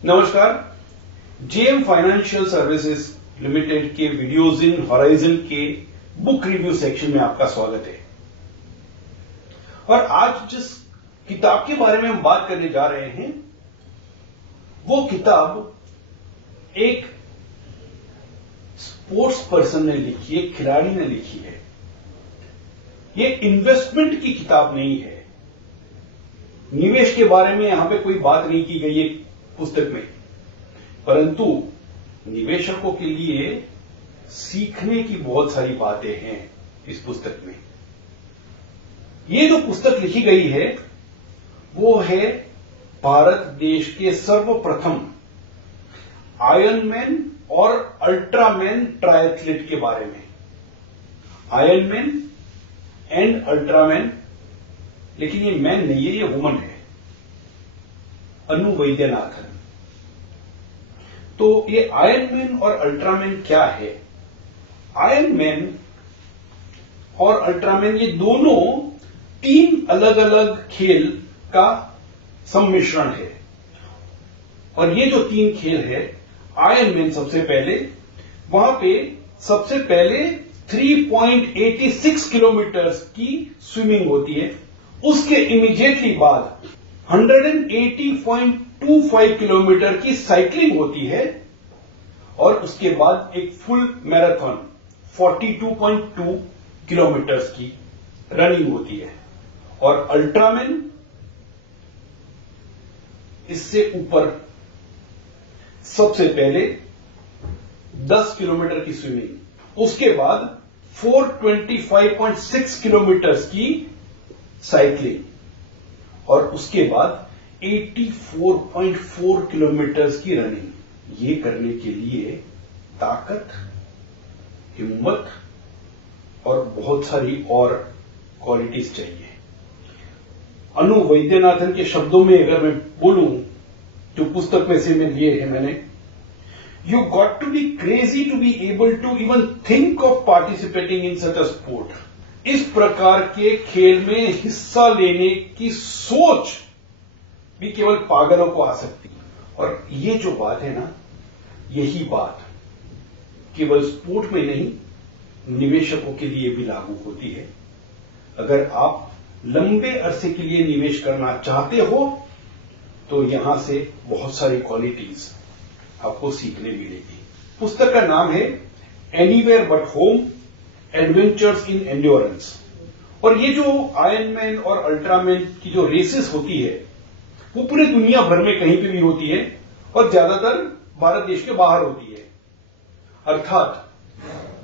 नमस्कार। JM financial services limited के videos in horizon के बुक रिव्यू सेक्शन में आपका स्वागत है। और आज जिस किताब के बारे में हम बात करने जा रहे हैं वो किताब एक स्पोर्ट्स पर्सन ने लिखी है, खिलाड़ी ने लिखी है। ये इन्वेस्टमेंट की किताब नहीं है। निवेश के बारे में यहां पे कोई बात नहीं की गई है पुस्तक में, परंतु निवेशकों के लिए सीखने की बहुत सारी बातें हैं इस पुस्तक में। ये जो पुस्तक लिखी गई है वो है भारत देश के सर्वप्रथम आयरनमैन और अल्ट्रामैन ट्रायथलीट के बारे में। आयरनमैन एंड अल्ट्रामैन, लेकिन ये मैन नहीं है, ये वुमन है, अनु वैद्यनाथन। तो ये आयरनमैन और अल्ट्रामैन क्या है? आयरनमैन और अल्ट्रामैन ये दोनों तीन अलग अलग खेल का सम्मिश्रण है। और ये जो तीन खेल है, आयरनमैन सबसे पहले, वहां पे सबसे पहले 3.86 किलोमीटर की स्विमिंग होती है। उसके इमीडिएटली बाद 180.25 किलोमीटर की साइकिलिंग होती है और उसके बाद एक फुल मैराथन 42.2 किलोमीटर की रनिंग होती है। और अल्ट्रामैन इससे ऊपर सबसे पहले 10 किलोमीटर की स्विमिंग, उसके बाद 425.6 किलोमीटर की साइकिलिंग और उसके बाद 84.4 किलोमीटर की रनिंग। ये करने के लिए ताकत, हिम्मत और बहुत सारी और क्वालिटीज चाहिए। अनु वैद्यनाथन के शब्दों में अगर मैं बोलूं, जो पुस्तक में से मैं लिए हैं मैंने, you got to be crazy to be able to even think of participating in such a sport. इस प्रकार के खेल में हिस्सा लेने की सोच भी केवल पागलों को आ सकती है। और ये जो बात है ना, यही बात केवल स्पोर्ट में नहीं, निवेशकों के लिए भी लागू होती है। अगर आप लंबे अरसे के लिए निवेश करना चाहते हो तो यहां से बहुत सारी क्वालिटीज आपको सीखने मिलेगी। पुस्तक का नाम है anywhere but home, adventures in endurance. और ये जो आयरनमैन और अल्ट्रामैन की जो रेसेस होती है वो पूरे दुनिया भर में कहीं पे भी होती है और ज्यादातर भारत देश के बाहर होती है। अर्थात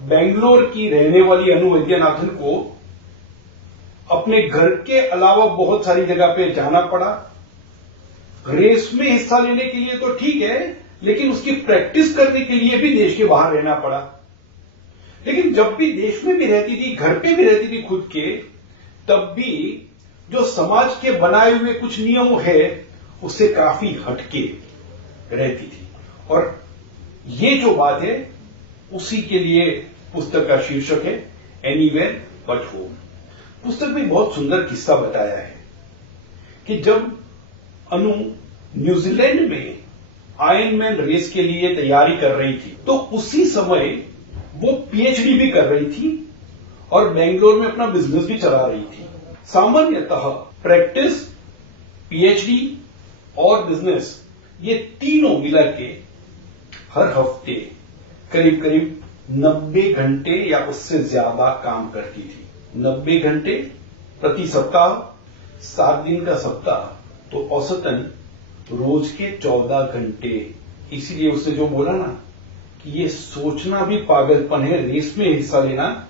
बेंगलोर की रहने वाली अनु वैद्यनाथन को अपने घर के अलावा बहुत सारी जगह पे जाना पड़ा। रेस में हिस्सा लेने के लिए तो ठीक है, लेकिन उसकी प्रैक्टिस करने के लिए भी देश के बाहर रहना पड़ा। लेकिन जब भी देश में भी रहती थी, घर पे भी रहती थी खुद के, तब भी जो समाज के बनाए हुए कुछ नियम है उससे काफी हटके रहती थी। और ये जो बात है उसी के लिए पुस्तक का शीर्षक है एनीवेयर बट होम। पुस्तक में बहुत सुंदर किस्सा बताया है कि जब अनु न्यूजीलैंड में आयरनमैन रेस के लिए तैयारी कर रही थी तो उसी समय वो पीएचडी भी कर रही थी और बेंगलोर में अपना बिजनेस भी चला रही थी। सामान्यतः प्रैक्टिस, पीएचडी और बिजनेस, ये तीनों मिला के हर हफ्ते करीब करीब 90 घंटे या उससे ज्यादा काम करती थी। 90 घंटे प्रति सप्ताह, 7 दिन का सप्ताह, तो औसतन रोज के 14 घंटे। इसीलिए उसने जो बोला ना कि ये सोचना भी पागलपन है रेस में हिस्सा लेना,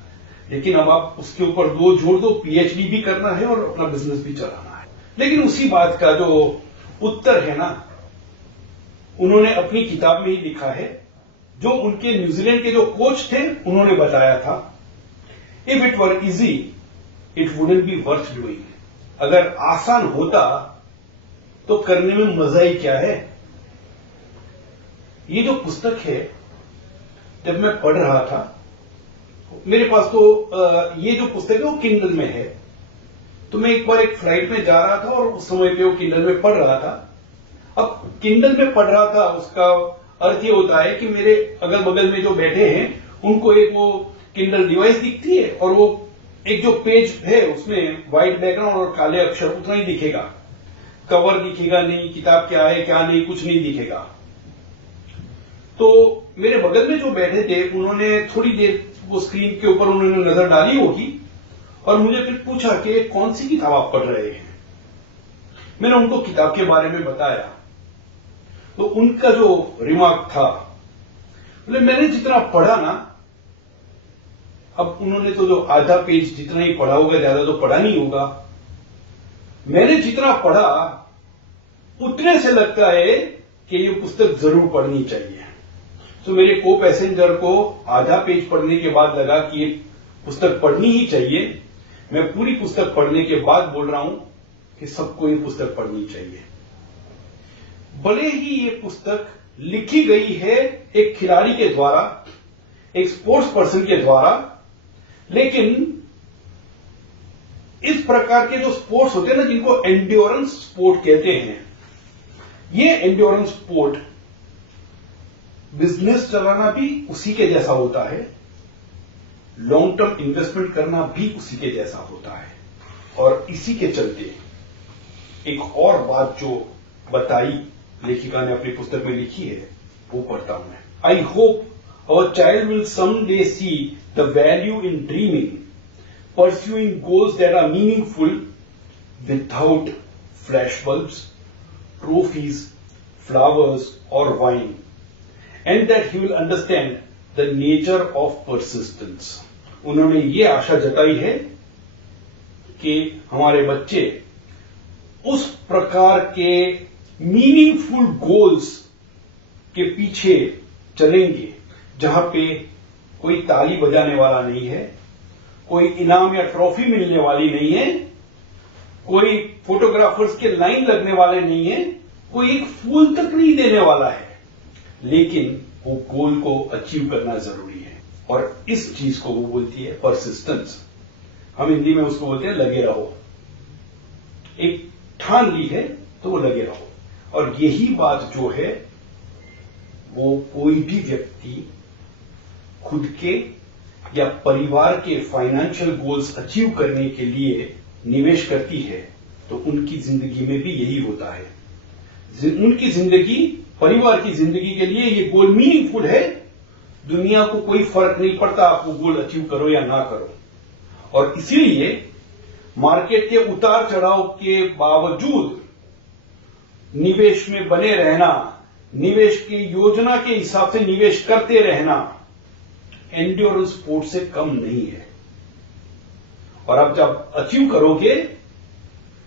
लेकिन अब आप उसके ऊपर दो जोड़ दो, पीएचडी भी करना है और अपना बिजनेस भी चलाना है। लेकिन उसी बात का जो उत्तर है ना, उन्होंने अपनी किताब में ही लिखा है। जो उनके न्यूजीलैंड के जो कोच थे उन्होंने बताया था, if it were easy it wouldn't be worth doing. अगर आसान होता तो करने में मजा ही क्या है। ये जो पुस्तक है, जब मैं पढ़ रहा था, मेरे पास तो ये जो पुस्तक है वो किंडल में है, तो मैं एक बार एक फ्लाइट में जा रहा था और उस समय पे वो किंडल में पढ़ रहा था अब किंडल में पढ़ रहा था, उसका अर्थ ये होता है कि मेरे अगल बगल में जो बैठे हैं उनको एक वो किंडल डिवाइस दिखती है और वो एक जो पेज है उसमें व्हाइट बैकग्राउंड और काले अक्षर उतना ही दिखेगा, कवर दिखेगा नहीं, किताब क्या है क्या नहीं, कुछ नहीं दिखेगा। तो मेरे बगल में जो बैठे थे उन्होंने थोड़ी देर वो स्क्रीन के ऊपर उन्होंने नजर डाली होगी और मुझे फिर पूछा कि कौन सी किताब आप पढ़ रहे हैं। मैंने उनको किताब के बारे में बताया तो उनका जो रिमार्क था, बोले मैंने जितना पढ़ा ना, अब उन्होंने तो जो आधा पेज जितना ही पढ़ा होगा, ज्यादा तो पढ़ा नहीं होगा, मैंने जितना पढ़ा उतने से लगता है कि ये पुस्तक जरूर पढ़नी चाहिए। तो मेरे को पैसेंजर को आधा पेज पढ़ने के बाद लगा कि ये पुस्तक पढ़नी ही चाहिए। मैं पूरी पुस्तक पढ़ने के बाद बोल रहा हूं कि सबको ये पुस्तक पढ़नी चाहिए। भले ही ये पुस्तक लिखी गई है एक खिलाड़ी के द्वारा, एक स्पोर्ट्स पर्सन के द्वारा, लेकिन इस प्रकार के जो स्पोर्ट्स होते हैं ना, जिनको एंड्योरेंस स्पोर्ट कहते हैं, ये एंड्योरेंस स्पोर्ट बिजनेस चलाना भी उसी के जैसा होता है, लॉन्ग टर्म इन्वेस्टमेंट करना भी उसी के जैसा होता है। और इसी के चलते एक और बात जो बताई लेखिका ने अपनी पुस्तक में लिखी है वो पढ़ता हूं मैं। I hope our child will someday see the value in dreaming, pursuing goals that are meaningful without flash bulbs, trophies, flowers or wine, and that he will understand the nature of persistence. उन्होंने ये आशा जताई है कि हमारे बच्चे उस प्रकार के मीनिंगफुल गोल्स के पीछे चलेंगे जहां पे कोई ताली बजाने वाला नहीं है, कोई इनाम या ट्रॉफी मिलने वाली नहीं है, कोई फोटोग्राफर्स के लाइन लगने वाले नहीं है, कोई एक फूल तक नहीं देने वाला है, लेकिन वो गोल को अचीव करना जरूरी है। और इस चीज को वो बोलती है परसिस्टेंस। हम हिंदी में उसको बोलते हैं लगे रहो। एक ठान ली है तो वो लगे रहो। और यही बात जो है वो कोई भी व्यक्ति खुद के या परिवार के फाइनेंशियल गोल्स अचीव करने के लिए निवेश करती है, तो उनकी जिंदगी में भी यही होता है। उनकी जिंदगी, परिवार की जिंदगी के लिए ये गोल मीनिंगफुल है। दुनिया को कोई फर्क नहीं पड़ता आप वो गोल अचीव करो या ना करो। और इसीलिए मार्केट के उतार चढ़ाव के बावजूद निवेश में बने रहना, निवेश की योजना के हिसाब से निवेश करते रहना एंड्योरेंस स्पोर्ट से कम नहीं है। और अब जब अचीव करोगे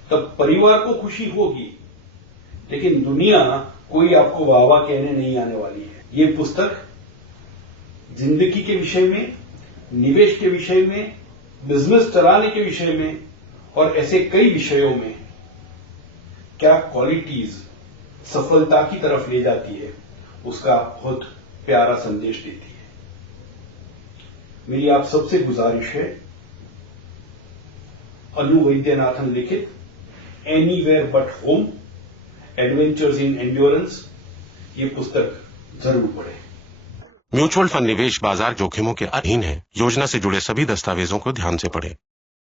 तब परिवार को खुशी होगी, लेकिन दुनिया कोई आपको वाह वाह कहने नहीं आने वाली है। ये पुस्तक जिंदगी के विषय में, निवेश के विषय में, बिजनेस चलाने के विषय में और ऐसे कई विषयों में क्या क्वालिटीज सफलता की तरफ ले जाती है, उसका बहुत प्यारा संदेश देती है। मेरी आप सबसे गुजारिश है, अनु वैद्यनाथन लिखित anywhere but home, adventures in endurance, ये पुस्तक जरूर पढ़ें। म्यूचुअल फंड निवेश बाजार जोखिमों के अधीन है। योजना से जुड़े सभी दस्तावेजों को ध्यान से पढ़ें।